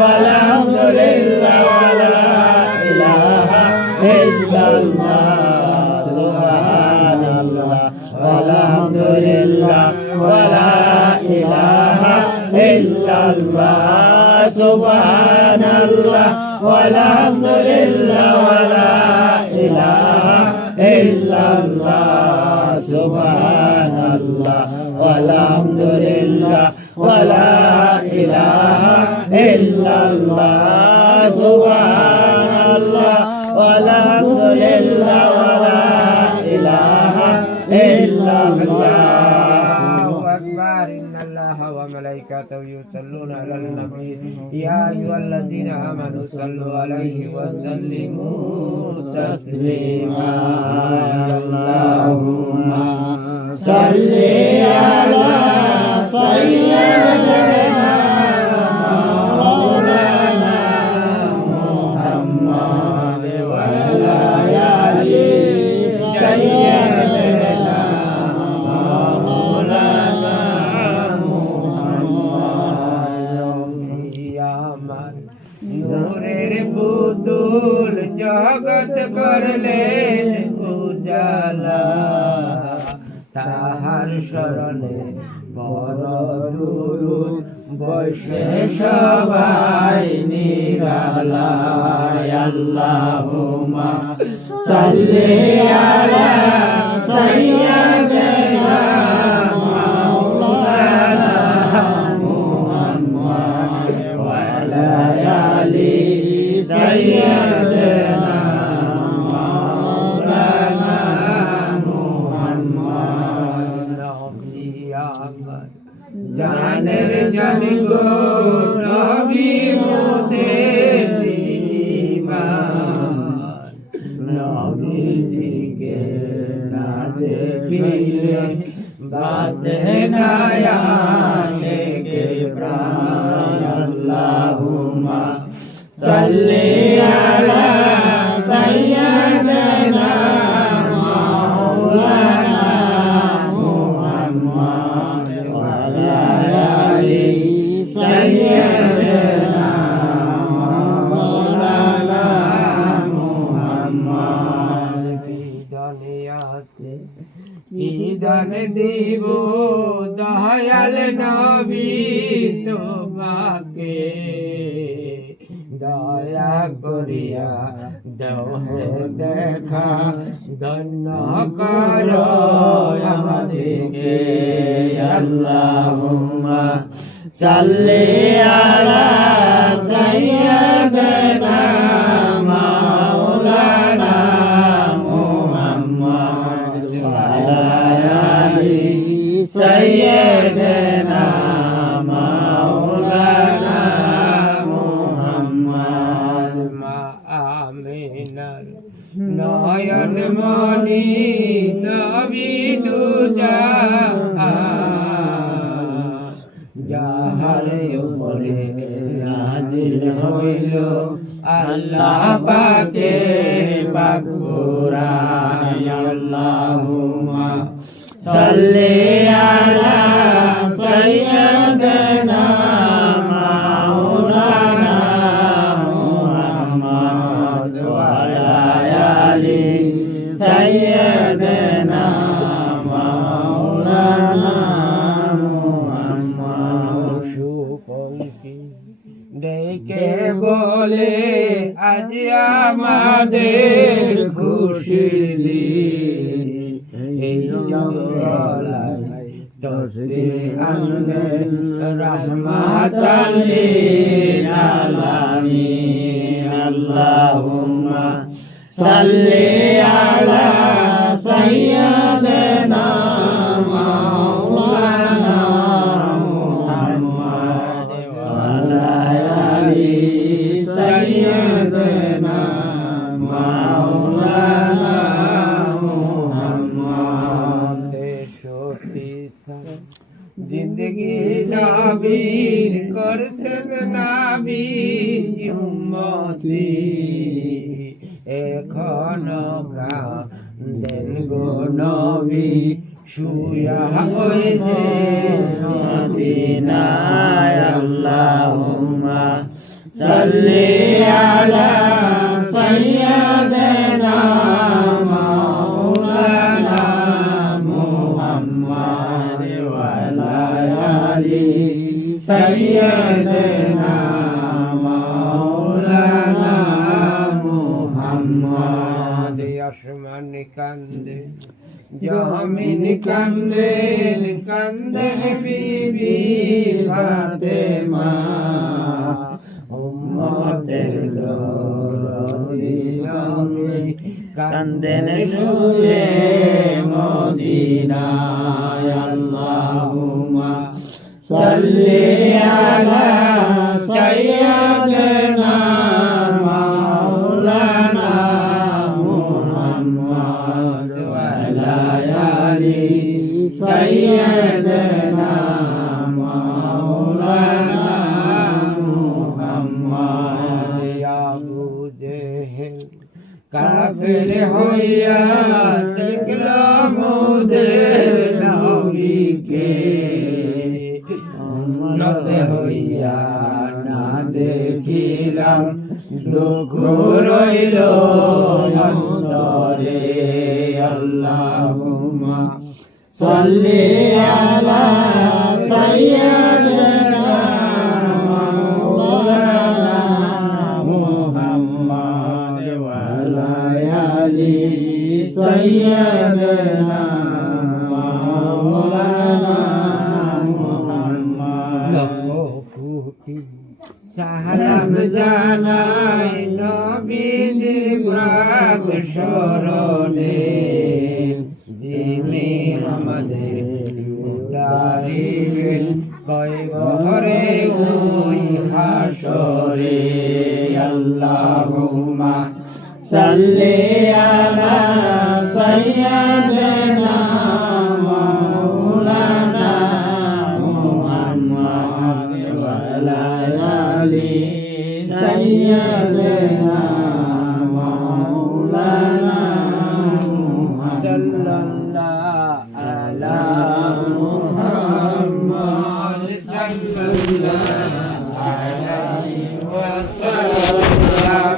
walhamdulillah wala ilaha illallah subhanallah walhamdulillah wala ilaha illallah subhanallah walhamdulillah wala ilaha illallah subhanallah walhamdulillah wala ilaha illallah subhanallah walhamdulillah wala ilaha illallah أكبر إن الله وملائكته يصلون على النبي يا أيها الذين آمنوا صلوا عليه وسلموا تسليما اللهم صل على سيدنا مولانا محمد وعلى آل سيدنا مولانا محمد يا من নূরের পুতুল জগৎ করলেন উজালা তাহার শরণে বড় দুরূদ বসে সবাই নিরালায় اللهم صل على سيدنا مولانا محمد وعلى آل سيدنا مولانا محمد জানের জানি গো নবী মোদের ঈমান নবীজিকে না দেখিলে বাসে না আশিকে প্রাণ اللهم صل على سيدنا مولانا محمد وعلى آل سيدنا مولانا محمد কি দান দিব দয়াল নবী তোমাকে দয়া করিয়া দেও হে দেখা ধন্য করো আমাদেরকে اللهم صل على سيدنا مولانا محمد وعلى آل سيدنا مولانا محمد মা আমিনার নয়ন মনি নবী যাহার উপরে নাজিল হইল আল্লাহ পাকে পাক কুরআন اللهم صل على سيدنا مولانا محمد وعلى آل سيدنا مولانا محمد সুকলকি ডেকে বলে আজ আমাদের খুশির দিন এই জঙ্গলায় তসবিহ আনবে রাহমাতাল লিল আলামিন اللهم صل على سيدنا مولانا محمد وعلى آل سيدنا مولانا محمد জিন্দগি নবীর করছেন নবী উম্মতি এখনো কাঁদেন গো নবী শুয়া ওই যে মদিনায় اللهم সাল্লি আলা সাইয়্যিদিনা মাওলানা মুহাম্মদ ওয়া আলা আলি সাইয়্যিদিনা মাওলানা মুহাম্মদ। আসমান কান্দে জমিন কান্দে কান্দে বিবি ফাতেমা উম্মতের দরদি আমি কান্দেন শুয়ে মদিনায়। আল্লাহুম্মা সাল্লি আলা সাইয়্যিদিনা মাওলানা মুহাম্মদ ওয়া আলা আলি সাইয়্যিদিনা মাওলানা মুহাম্মদ। আবু জেহেল কাফের হইয়া দেখল মোদের নবীকে, উম্মত হইয়া না দেখিলাম দুঃখ রইল অন্তরে। আল্লাহুম্মা সাল্লি আলা সাইয়্যিদিনা মাওলানা মুহাম্মদ ওয়া আলা আলি সাইয়্যিদিনা মাওলানা মুহাম্মদ। সালাম জানাই নবীজি পাক শরণে, যিনি আমাদের উদ্ধারিবেন কয়বরে ওই হাসরে। আল্লাহুম্মা সাল্লি আলা সাইয়্যিদিনা মাওলানা মুহাম্মদ ওয়া আলা আলি সাইয়্যিদিনা মাওলানা মুহাম্মদ। সাল্লাল্লাহু আলা মুহাম্মদ সাল্লাল্লাহু আলাইহি ওয়াসাল্লাম।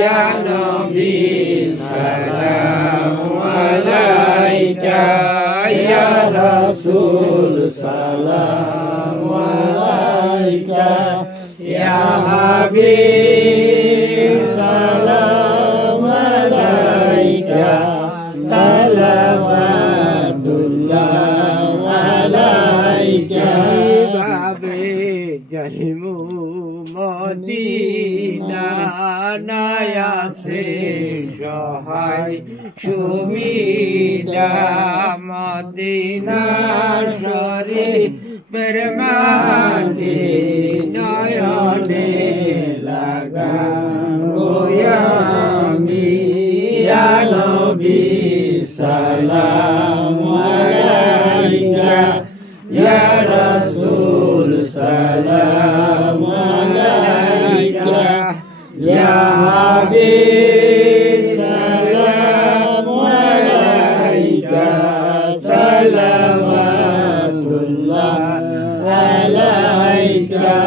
ইয়া নবী সালামু আলাইকা, ইয়া রাসূল সালামু আলাইকা, ইয়া হাবিব সালামু আলাইকা, সালাওয়াতুল্লাহ আলাইকা। বাবে জন্মু মদিনা নায়াসে সহায় সুবিধা, মদিনা শরীফের মাঝে নয়নে লাগাবো আমি। ইয়া নবী সালামু আলাইকা, ইয়া রাসূল সালামু আলাইকা, ইয়া হাবিব সালামু আলাইকা, সালাওয়াতুল্লাহ আলাইকা।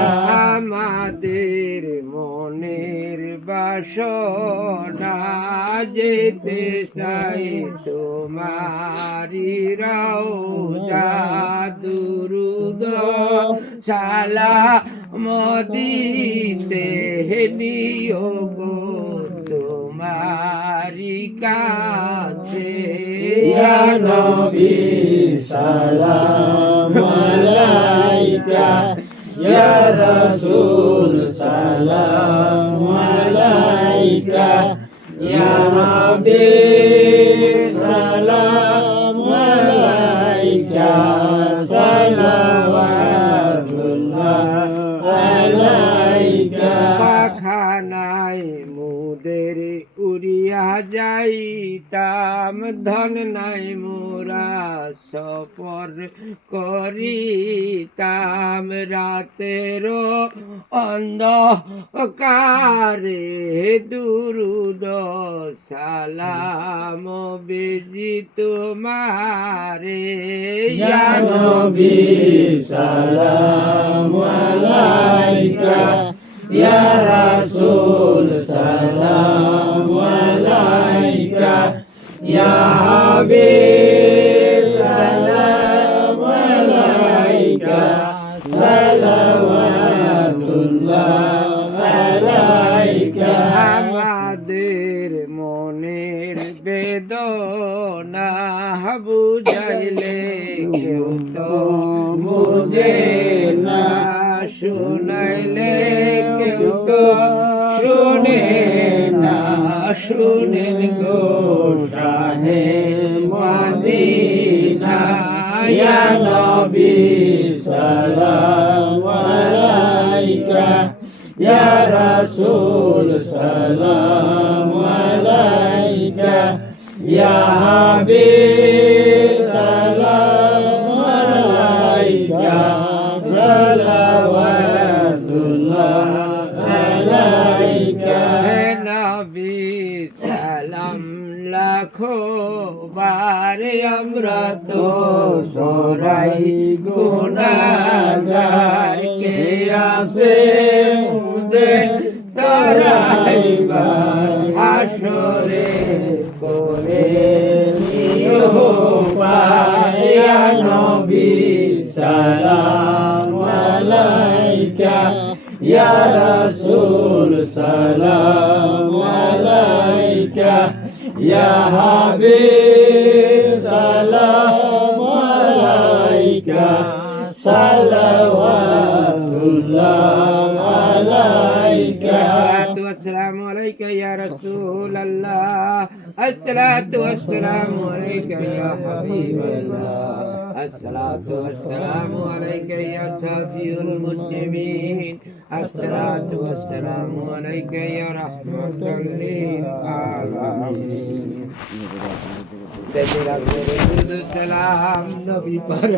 আমাদের মনের বাসনা যেতে চাই তোমারি রওজা, দুরুদ সালাম দিতে নিও গো তোমারি কাছে। ইয়া নবী সালামু আলাইকা, ইয়া রাসূল সালামু আলাইকা, ইয়া হাবিব সালামু আলাইকা, সালাওয়াতুল্লাহ আলাইকা। পাখানায় মুদের উড়িয়া যাইতাম, ধন নাই মোরা সফর করিতাম, রাতেরও অন্ধকারে দুরুদ সালাম বেজি তোমারে। ইয়া নবী সালামু আলাইকা, ইয়া রাসূল সালামু আলাইকা ইয়া হাবিব সালামু আলাইকা সালাওয়াতুল্লাহ আলাইকা আমাদের মনের বেদনা বুঝাইলে কেউ তো বুঝে না, শুনাইলে কেউ তো শুনে না। শুনেন গো শাহে মদিনা ইয়া নবী সালামু আলাইকা ইয়া রাসূল সালামু আলাইকা ইয়া হাবিব সালামু আলাইকা সালাওয়াতুল্লাহ আলাইকা হে নবী সালাম লাখো বারে আমরা তো সরাই গুনাহগার কে আসে মুদের তারাইবার হাসরে করে নিও ইয়া নবী সালামু আলাইকা ইয়া রাসূল সালামু আলাইকা ইয়া হাবিব সালামু আলাইকা সালাওয়াতুল্লাহ আলাইকা السلام عليك يا رسول الله، الصلاة والسلام عليك يا حبيب الله، الصلاة والسلام عليك يا شافي المسلمين، الصلاة والسلام عليك يا رحمة للعالمين. السلام نبي پر